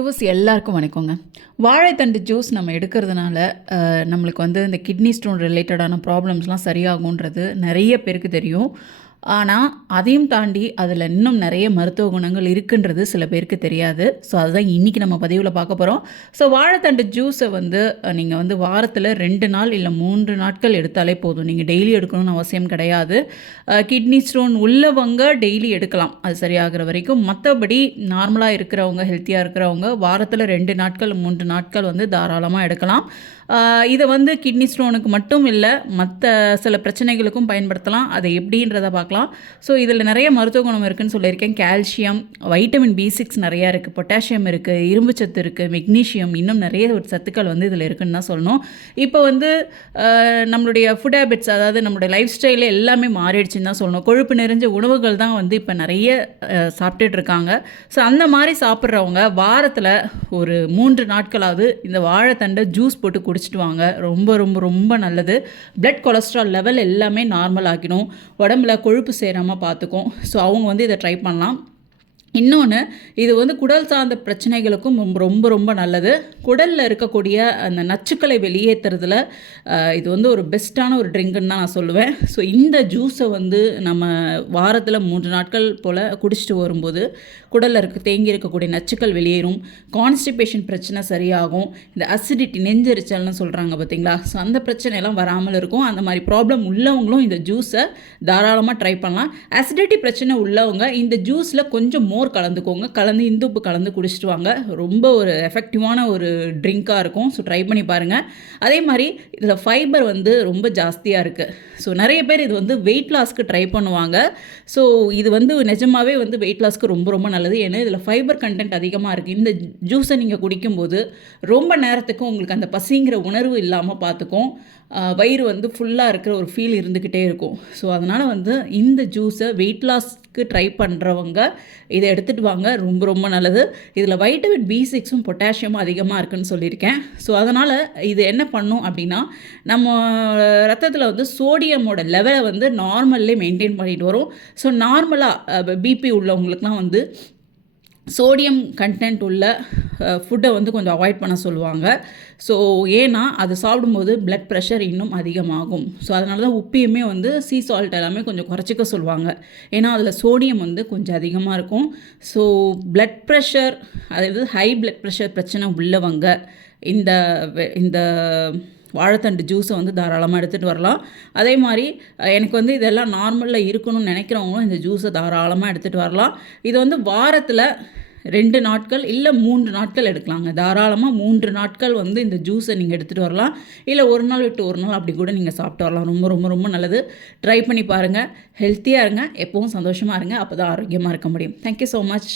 Juice எல்லாருக்கும் வணக்கங்க. வாழைத்தண்டு ஜூஸ் நம்ம எடுக்கிறதுனால நம்மளுக்கு வந்து இந்த கிட்னி ஸ்டோன் ரிலேட்டடான ப்ராப்ளம்ஸ்லாம் சரியாகுன்றது நிறைய பேருக்கு தெரியும். ஆனால் அதையும் தாண்டி அதில் இன்னும் நிறைய மருத்துவ குணங்கள் இருக்குன்றது சில பேருக்கு தெரியாது. ஸோ அதுதான் இன்றைக்கி நம்ம பதிவில் பார்க்க போகிறோம். ஸோ வாழைத்தண்டு ஜூஸை வந்து நீங்கள் வந்து வாரத்தில் 2 நாள் இல்லை 3 நாட்கள் எடுத்தாலே போதும். நீங்கள் டெய்லி எடுக்கணும்னு அவசியம் கிடையாது. கிட்னி ஸ்டோன் உள்ளவங்க டெய்லி எடுக்கலாம், அது சரியாகிற வரைக்கும். மற்றபடி நார்மலாக இருக்கிறவங்க, ஹெல்த்தியாக இருக்கிறவங்க வாரத்தில் 2 நாட்கள் 3 நாட்கள் வந்து தாராளமாக எடுக்கலாம். இதை வந்து கிட்னி ஸ்டோனுக்கு மட்டும் இல்லை, மற்ற சில பிரச்சனைகளுக்கும் பயன்படுத்தலாம். அதை எப்படின்றத பார்க்கலாம். ஸோ இதில் நிறைய மருத்துவ குணம் இருக்குதுன்னு சொல்லியிருக்கேன். கால்சியம், வைட்டமின் B6 நிறையா இருக்குது, பொட்டாசியம் இருக்குது, இரும்பு சத்து இருக்குது, மெக்னீஷியம், இன்னும் நிறைய ஒரு சத்துக்கள் வந்து இதில் இருக்குதுன்னு தான் சொல்லணும். இப்போ வந்து நம்மளுடைய ஃபுட் ஹேபிட்ஸ், அதாவது நம்மளுடைய லைஃப் ஸ்டைலில் எல்லாமே மாறிடுச்சுன்னு தான் சொல்லணும். கொழுப்பு நிறைஞ்ச உணவுகள் தான் வந்து இப்போ நிறைய சாப்பிட்டுட்டு இருக்காங்க. ஸோ அந்த மாதிரி சாப்பிட்றவங்க வாரத்தில் ஒரு 3 நாட்களாவது இந்த வாழைத்தண்டை ஜூஸ் போட்டு குடிச்சிட்டு வாங்க. ரொம்ப ரொம்ப ரொம்ப நல்லது. பிளட் கொலஸ்ட்ரால் லெவல் எல்லாமே நார்மல் ஆகிடும். உடம்புல கொழுப்பு சேராமல் பார்த்துக்கும். ஸோ அவங்க வந்து இதை ட்ரை பண்ணலாம். இன்னொன்று, இது வந்து குடல் சார்ந்த பிரச்சனைகளுக்கும் ரொம்ப ரொம்ப நல்லது. குடலில் இருக்கக்கூடிய அந்த நச்சுக்களை வெளியேற்றுறதுல இது வந்து ஒரு பெஸ்ட்டான ஒரு ட்ரிங்க்குன்னு தான் நான் சொல்லுவேன். ஸோ இந்த ஜூஸை வந்து நம்ம வாரத்தில் 3 நாட்கள் போல் குடிச்சிட்டு வரும்போது குடலில் தேங்கி இருக்கக்கூடிய நச்சுக்கள் வெளியேறும். கான்ஸ்டிபேஷன் பிரச்சனை சரியாகும். இந்த அசிடிட்டி, நெஞ்செரிச்சல்னு சொல்கிறாங்க பார்த்தீங்களா, ஸோ அந்த பிரச்சனையெல்லாம் வராமல் இருக்கும். அந்த மாதிரி ப்ராப்ளம் உள்ளவங்களும் இந்த ஜூஸை தாராளமாக ட்ரை பண்ணலாம். அசிடிட்டி பிரச்சனை உள்ளவங்க இந்த ஜூஸில் கொஞ்சம் மோர் கலந்துக்கோங்க. கலந்து இந்துப்பு கலந்து குடிச்சிட்டு வாங்க. ரொம்ப ஒரு எஃபெக்டிவான ஒரு ட்ரிங்காக இருக்கும். ஸோ ட்ரை பண்ணி பாருங்கள். அதே மாதிரி இதில் ஃபைபர் வந்து ரொம்ப ஜாஸ்தியாக இருக்குது. ஸோ நிறைய பேர் இது வந்து வெயிட் லாஸ்க்கு ட்ரை பண்ணுவாங்க. ஸோ இது வந்து நிஜமாகவே வந்து வெயிட் லாஸ்க்கு ரொம்ப ரொம்ப நல்லது. ஏன்னா இதில் ஃபைபர் கண்டென்ட் அதிகமாக இருக்குது. இந்த ஜூஸை நீங்கள் குடிக்கும்போது ரொம்ப நேரத்துக்கு உங்களுக்கு அந்த பசிங்கிற உணர்வு இல்லாமல் பார்த்துக்கும். வயிறு வந்து ஃபுல்லாக இருக்கிற ஒரு ஃபீல் இருந்துக்கிட்டே இருக்கும். ஸோ அதனால் வந்து இந்த ஜூஸை வெயிட் லாஸ்க்கு ட்ரை பண்ணுறவங்க இதை எடுத்துகிட்டு வாங்க. ரொம்ப ரொம்ப நல்லது. இதில் வைட்டமின் B6ம் பொட்டாசியமும் அதிகமாக இருக்குதுன்னு சொல்லியிருக்கேன். ஸோ அதனால் இது என்ன பண்ணும் அப்படின்னா, நம்ம ரத்தத்தில் வந்து சோடியமோட லெவலை வந்து நார்மல்லே மெயின்டைன் பண்ணிட்டு வரும். ஸோ நார்மலாக பிபி உள்ளவங்களுக்குலாம் வந்து சோடியம் கண்டென்ட் உள்ள ஃபுட்டை வந்து கொஞ்சம் அவாய்ட் பண்ண சொல்லுவாங்க. ஸோ ஏன்னா அது சாப்பிடும்போது பிளட் ப்ரெஷர் இன்னும் அதிகமாகும். ஸோ அதனால தான் உப்பையுமே வந்து சீ சால்ட் எல்லாமே கொஞ்சம் குறைச்சிக்க சொல்லுவாங்க. ஏன்னா அதில் சோடியம் வந்து கொஞ்சம் அதிகமாக இருக்கும். ஸோ பிளட் ப்ரெஷர், அதாவது ஹை பிளட் ப்ரெஷர் பிரச்சனை உள்ளவங்க இந்த இந்த வாழைத்தண்டு ஜூஸை வந்து தாராளமாக எடுத்துகிட்டு வரலாம். அதே மாதிரி எனக்கு வந்து இதெல்லாம் நார்மலில் இருக்கணும்னு நினைக்கிறவங்களும் இந்த ஜூஸை தாராளமாக எடுத்துகிட்டு வரலாம். இது வந்து வாரத்தில் 2 நாட்கள் இல்லை 3 நாட்கள் எடுக்கலாங்க. தாராளமாக 3 நாட்கள் வந்து இந்த ஜூஸை நீங்கள் எடுத்துகிட்டு வரலாம். இல்லை ஒரு நாள் விட்டு ஒரு நாள் அப்படி கூட நீங்கள் சாப்பிட்டு வரலாம். ரொம்ப ரொம்ப ரொம்ப நல்லது. ட்ரை பண்ணி பாருங்கள். ஹெல்த்தியாக இருங்க, எப்பவும் சந்தோஷமாக இருங்க. அப்போ தான் ஆரோக்கியமாக இருக்க முடியும். Thank you so much.